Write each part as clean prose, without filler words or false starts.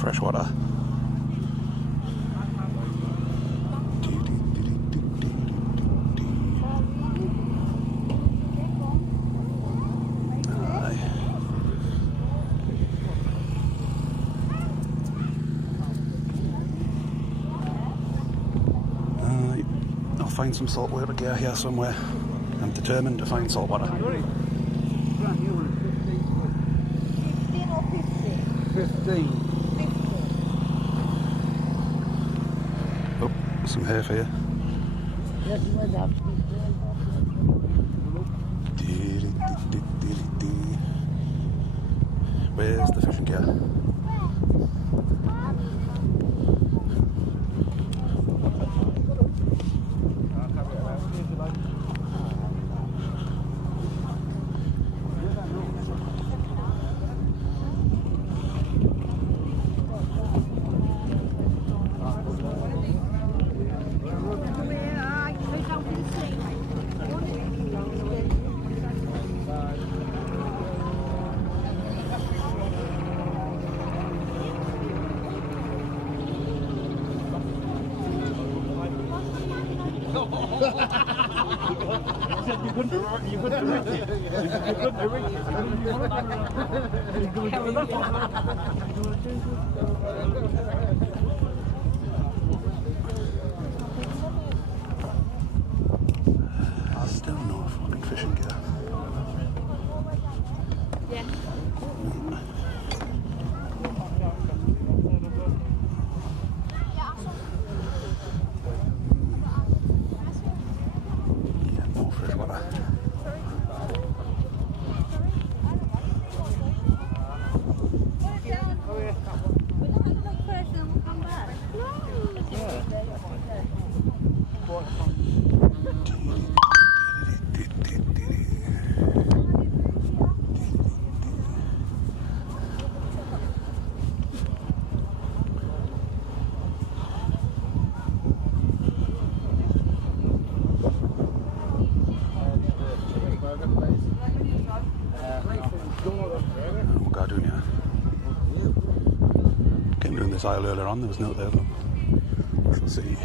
fresh water. I'll find some saltwater gear here somewhere. I'm determined to find saltwater. 15 or 50? 15. Oh, some hay for you. Yes, you might have. Where's the fishing gear? Still no fucking fishing gear. Yeah. Yeah, no fresh water. What guy doing here? Came doing this aisle earlier on, there was no there though. Let's see.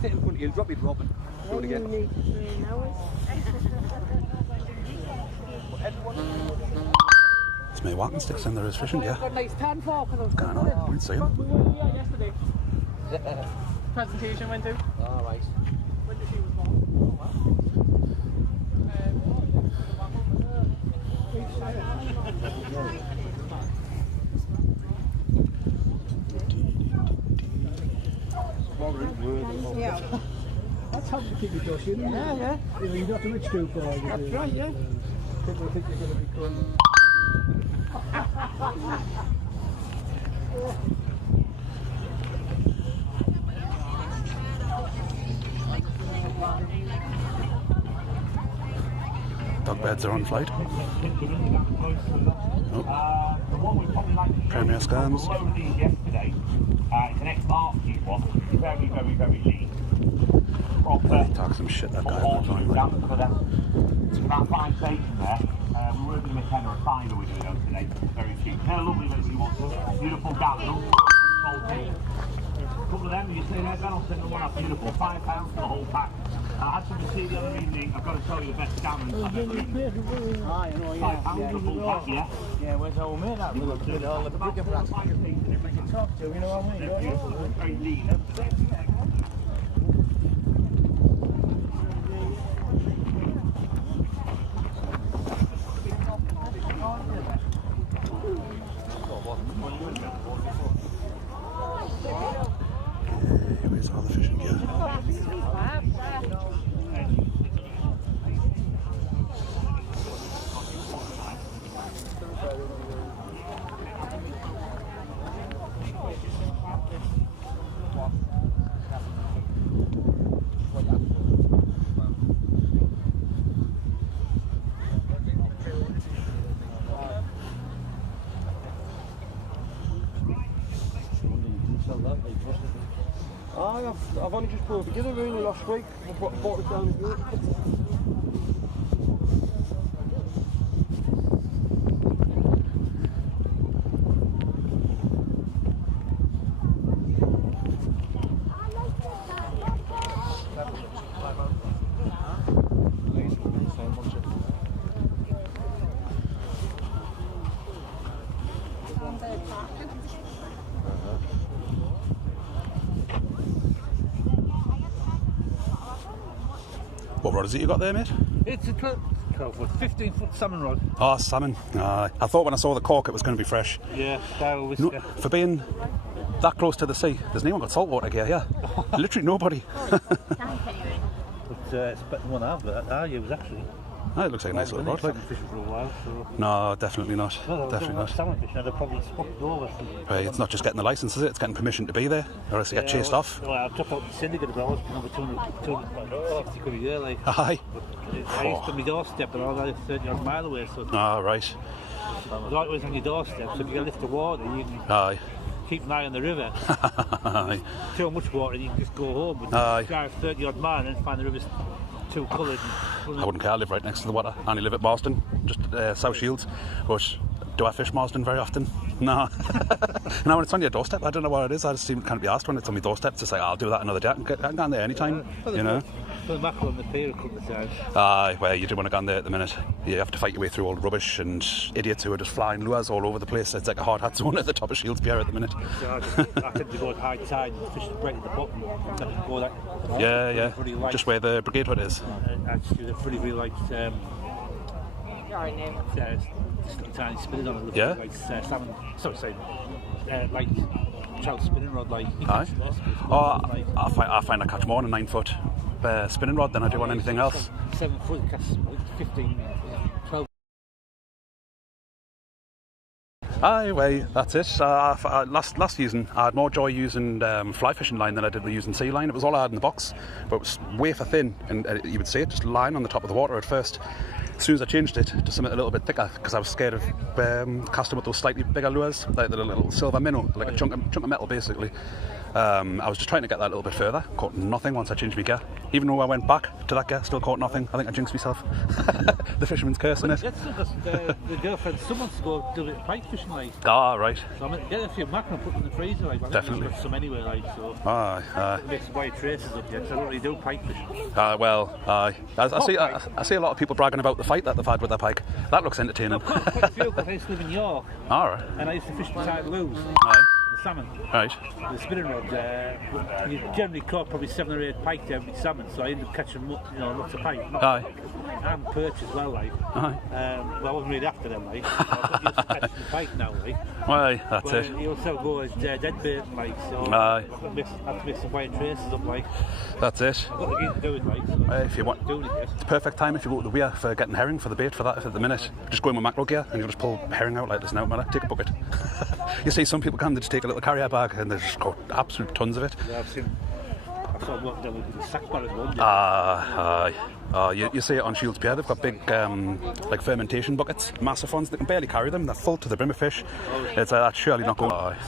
Sit in front, he'll drop it, drop and do it again. It's me walking sticks and there is fishing gear. Nice tan for What's going on? I didn't see him. We were here yesterday. Presentation went to. Oh, right. When the shoe was born. Yeah. That's how you keep your dust in, isn't it? Yeah, yeah. You know, you're not too much too far. That's right, yeah. People think you're going to be crying. Dog beds are on flight. Oh. Premier scams. Yesterday, it's an ex-Arctic one, very, very, very lean. Proper. Talk some shit, that guy on the phone. It's about 5 station there. We're working with 10 or a 5 we're doing those today. Very cheap. They're lovely little ones. Beautiful dazzle. couple of them, you say that, then I'll send them one up beautiful. £5 for the whole pack. I had some see the other evening, I've got to tell you the best salmon I've ever eaten. Ah, you know, yeah. £5 for the full pack, yeah? Yeah, where's our mate that? With all the bigger brats. Make it talk to, you know what I mean? They're beautiful, they're very lean. Where's all the fishing gear? I've only just put together really last week. I bought it down here. What rod is it you got there, mate? It's a 12-foot, 15-foot salmon rod. Oh, salmon. I thought when I saw the cork it was going to be fresh. Yeah, style whisker. No, for being that close to the sea, there's no one got saltwater gear here. Literally nobody. But it's better than one I use actually. Oh, it looks like a nice little rod. Like. Salmon fishing for a while, so. No, definitely not. Well, Definitely not. Salmon fishing, I'd have probably swapped over. Right, it's not just getting the licence, is it? It's getting permission to be there, or else you get chased off. Well, I'll top up the syndicate, but I was paying over 260 quid a year, like. Aye. I used to be doorstep, but I was 30 odd mile away, so. Ah, right. It's always on your doorstep, so if you get a lift of water, you can Aye. keep an eye on the river. Aye. Too much water, you can just go home. But Aye. you drive 30 odd mile and find the river's too coloured. I wouldn't care, I live right next to the water. I only live at Marsden, just South Shields. But do I fish Marsden very often? No. Now when it's on your doorstep, I don't know what it is. I just seem can't be asked when it's on my doorstep to say, I'll do that another day. I can get down there anytime, you know. Put the mackerel on the pier a couple of times. Aye, well, you do want to go on there at the minute. You have to fight your way through all the rubbish and idiots who are just flying lures all over the place. It's like a hard hat zone at the top of Shields Pier at the minute. So I tend to go at high tide and fish right at the bottom. Go that, Yeah. Really light. Just where the brigade hut is. Actually, they're pretty light. Just got a tiny spinning on it. Yeah? Like salmon. Sorry, like trout spinning rod. Like. Aye. Oh, I find I catch more on a 9-foot spinning rod than I do on anything else. 7 foot, catch 15, 12. Aye, well, that's it. Last season, I had more joy using fly fishing line than I did with using sea line. It was all I had in the box, but it was wafer thin, and you would see it just lying on the top of the water at first. As soon as I changed it to something a little bit thicker, because I was scared of casting with those slightly bigger lures, like the little silver minnow, like a chunk of metal basically. I was just trying to get that a little bit further. Caught nothing once I changed my gear. Even though I went back to that gear, still caught nothing. I think I jinxed myself. The fisherman's curse, isn't it? That's because the girlfriend, someone's to go do a bit of pike fishing, like. Ah, right. So I'm getting a few mackerel and put them in the freezer, like. Definitely. I've got some anyway, like, so. Aye. Make some white traces up here, because I don't really do pike fishing. Well, aye. I see a lot of people bragging about the fight that they've had with their pike. That looks entertaining. Quite a few, because I used to live in York, All right. and I used to fish the tide loose. Aye. The salmon. Right. The spinning rod, you generally caught probably 7 or 8 pike there with salmon, so I ended up catching lots of pike. Aye. And perch as well, like. Aye. Well, I wasn't really after them, like. So I got used to catching the pike now, like. Well, that's But it. you also go as dead bait, like, so Aye. I have to make some white traces up, like. That's it. I've got the gear to do it, like. So If you want, doing it yet. it's perfect time if you go to the weir for getting herring for the bait for that at the minute. Just go in with mackerel gear and you just pull herring out like this now, man. Take a bucket. You see some people come, they just take a little carrier bag and they just got absolute tons of it. Yeah, I saw them down with the sack bar as well. Aye. You see it on Shields Pier, they've got big like fermentation buckets, massive ones, they can barely carry them, they're full to the brim of fish. It's that's surely not going. Aye.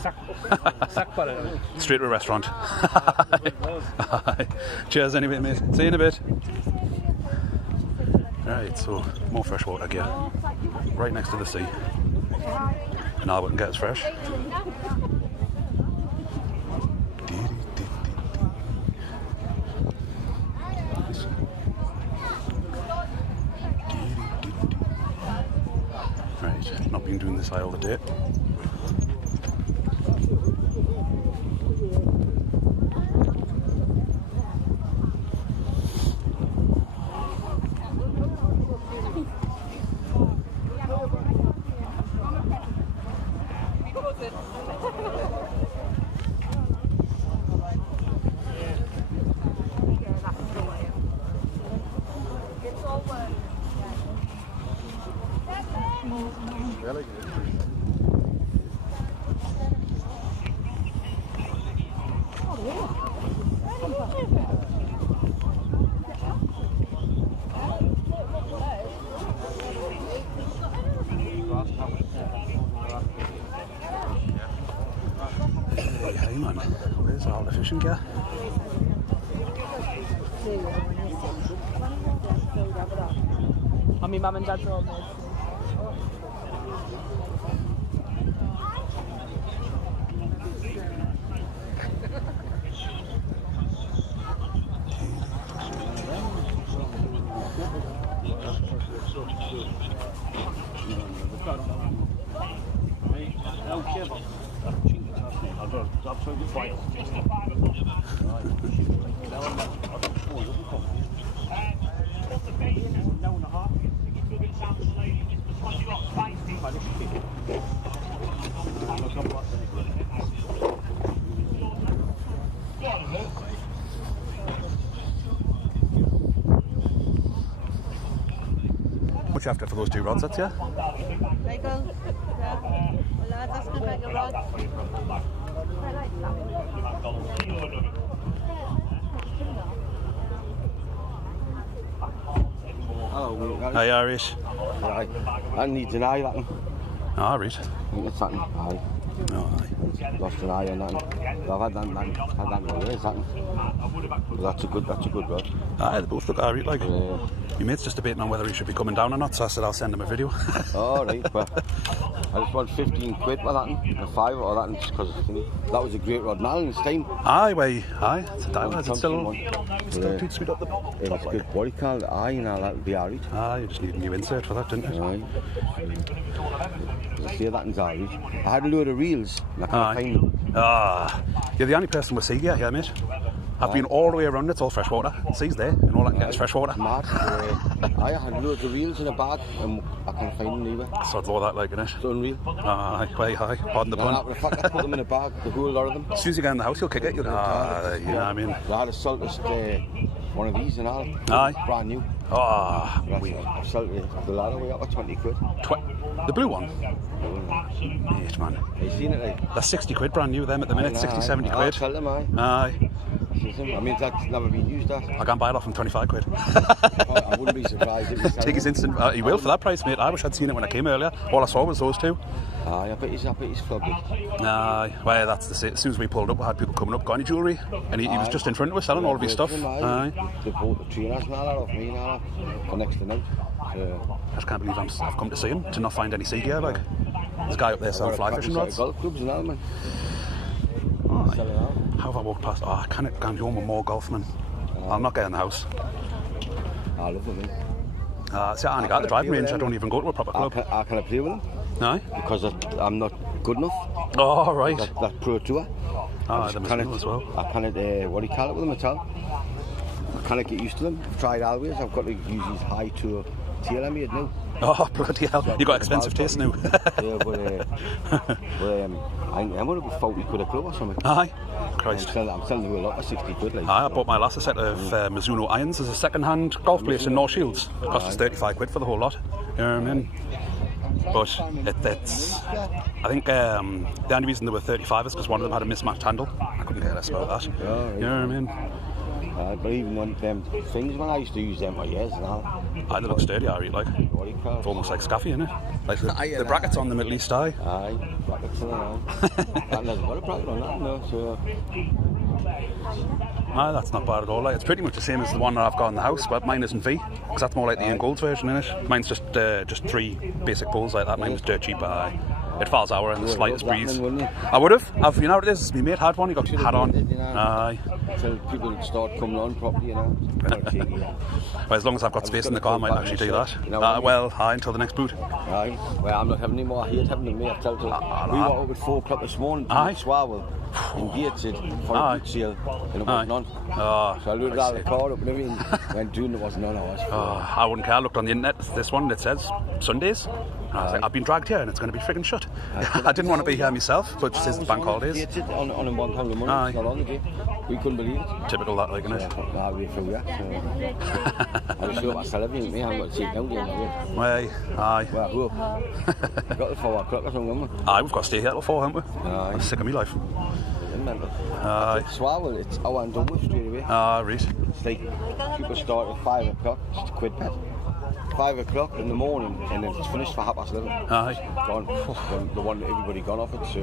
Sack bar. Straight to a restaurant. Aye. Cheers anyway, mate. See you in a bit. Right, so more freshwater gear. Right next to the sea. And all we can get is fresh. this aisle today. Hey man, where's all the fishing gear? And my mum and dad's all Much after for those 2 rods, that's yeah? Michael, yeah. Well, that's going to make a rod. Oh, Hi Irish. right. I need to know that one. Ah, right. It's something. Aye. Oh, aye. Lost an eye on that one. I've had that for years, that one. But that's a good rod. Aye, they both look alright, like. Yeah. Your mate's just debating on whether he should be coming down or not, so I said I'll send him a video. All right, but I just want 15 quid for that one, a 5 or that one, just because that was a great rod. Now in this time. Aye, way, aye. It's a dial, it's still Yeah. too sweet up the top. It was good body count, aye, and all that would be alright. Aye, you just need a new insert for that, didn't you? Aye. I see that one's alright. I had a load of reels, and I can't find them. Ah, you're the only person with sea gear here, mate. I've been all the way around, it's all fresh water. Sea's there, and all I can get is fresh water. Mad. I had loads of reels in a bag, and I can't find them either. So I'd throw that like, innit? It's unreal. Aye, way high, pardon the No, pun. the fact I put them in a bag, the whole lot of them. As soon as you get in the house, you'll kick it. You'll you know what I mean? I had a saltest one of these and all. Aye. Brand new. Ah, I sold the ladder way up at 20 quid. the blue one? Mate, man. Have you seen it? Like? They're 60 quid brand new, them at the minute, 60, 70 I'll quid. sell them, aye. Aye. I mean, that's never been used, that. I can't buy it off him 25 quid. I wouldn't be surprised if he Take his instant. He will for that price, mate. I wish I'd seen it when I came earlier. All I saw was those 2. Aye, I bet he's flogged it. Aye, well, that's the same. As soon as we pulled up, we had people coming up, got any jewellery, and he was just in front of us selling all of his stuff. Aye. They bought the trainers and all that off me and all that for next to note. I just can't believe I've come to see him to not find any sea gear. Like, there's a guy up there selling fly fishing rods. Golf clubs and all, man. Aye. Selling all. How have I walked past? Oh, I can't go home with more golf, man. I'll not get in the house. I love them, man. See, I only got the driving range. I don't even go to a proper club. I can't play with them Aye. because I'm not good enough. Oh, right. That pro tour. Ah, the Mizuno as well. I cannot, what do you call it with them at all? I cannot get used to them. I've tried always. I've got to use these high tour tail I made now. Oh, bloody hell. You got expensive taste now. Yeah, but I'm going to be 40 quid a club or something. Aye. Christ. I'm selling you a lot for 60 quid. Like. I bought my last set of Mizuno irons as a second-hand golf place in North Shields. It cost us 35 quid for the whole lot. You know what I mean? But it's... I think the only reason they were 35 is because one of them had a mismatched handle. I couldn't care less about that. Yeah, right. You know what I mean? But even on them things, when I used to use them for years and all. Aye, they look sturdy, I really like. What do you call it? It's almost like scaffy, isn't it? Like the brackets on them at least, aye. Aye, brackets on them. And there's got a bracket on that, no, so... Aye, that's not bad at all. Like, it's pretty much the same as the one that I've got in the house, but mine isn't V, because that's more like the Ian Gold's version, innit? Mine's just 3 basic pulls like that. Mine was dirt cheap, but aye. it falls over in the slightest love breeze. Latin, wouldn't you? I would have. You know what it is? My mate had one. He got hat on. You know, Aye. until people start coming on properly, you know. Well, as long as I've got space in the car, I might actually do that. You know what I mean? Well, aye, until the next boot. Right. Well, I'm not having any more. I hate having them, mate. I've told you. We were up at 4 o'clock this morning to Aye. Swalwell and Gateshead for Aye. a boot sale, and it Aye. was none. Oh, So I loaded all the car up and everything, went doing there was none hours. I wouldn't care. I looked on the internet. This one, it says Sundays. And I was like, I've been dragged here and it's going to be friggin' shut. I didn't want to be here myself, but it says it's bank holidays. Gateshead on £1 a month. Aye. Not on the day. We couldn't believe it. Typical that, like, innit? Nah, we flew that. I was sure I still everything. Me, I haven't got to take down again. Well, aye. Well, whoop. Got the 4 o'clock or something, haven't we? Aye, we've got to stay here till 4, haven't we? Aye. I'm sick of my life. Remember. Aye. Swalwell, it's hour and done with straight away. Right. It's like people start at 5 o'clock, just a quid pet. 5 o'clock in the morning, and then it's finished for 11:30. Aye. Gone. The one that everybody gone off it. So.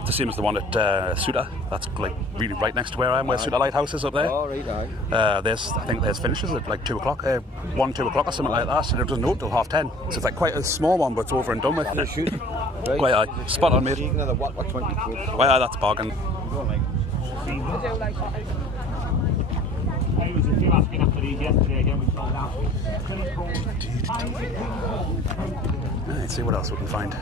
It's the same as the one at Suter. That's like really right next to where I am, where Suter Lighthouse is up there. Oh, right, aye. I think there's finishes at like 2 o'clock, 1, 2 o'clock or something like that. And it doesn't open till 10:30. So it's like quite a small one, but it's over and done with. And a shoot. Right. Well, aye. Spot on, mate. Another what, 20 quid. Well, aye, that's a bargain. There was a few asking after these yesterday again, we sold out. Let's see what else we can find.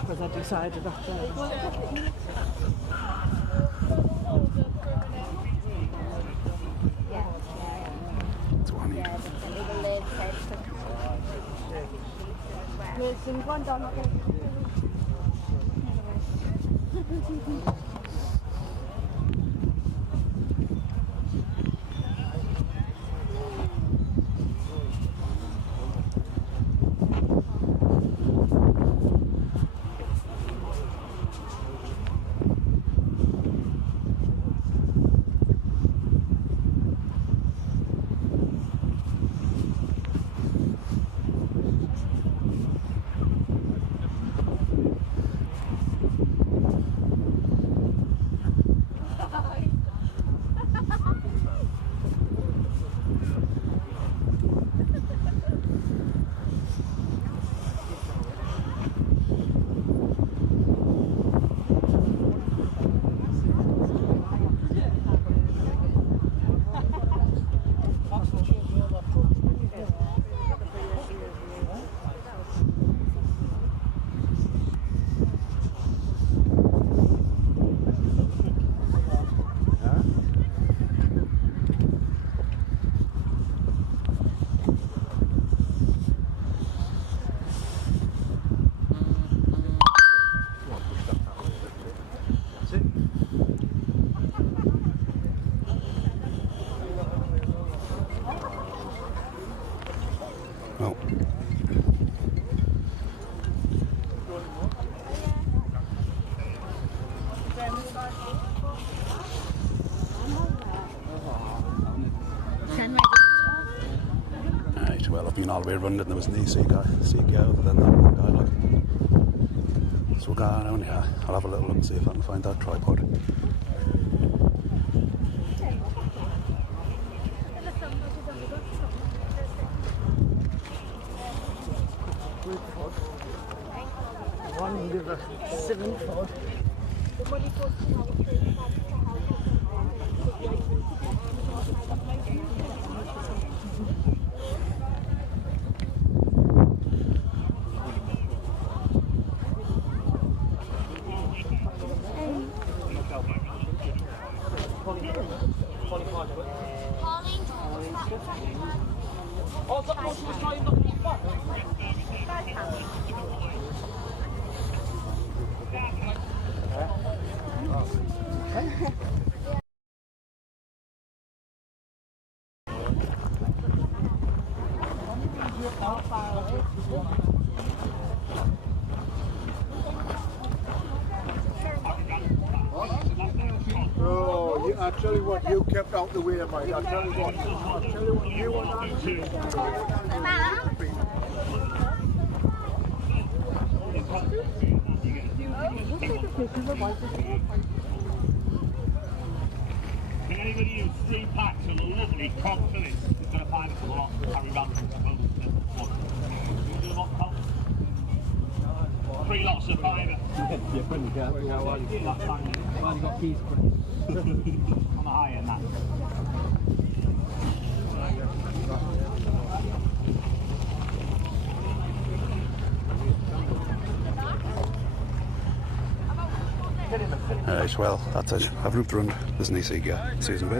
Because I decided after. That's what I need. Oh. Right, well, I've been all the way around it and there wasn't any sea guy other than that one guy, like. So we'll go around here. I'll have a little look and see if I can find that tripod. Oh, I tell you what, you kept out the way, mate. I tell you what, you were not. Can anybody use 3 packs of the lovely cod fillets? It's going to find us a lot. Harry Ransom. Do them up, 3 lots of fiver. Yeah, pretty good. That's fine. Only got keys for it. On the high end, that. Alright, well, that's it. I've looped around this nice gear. See you in a bit.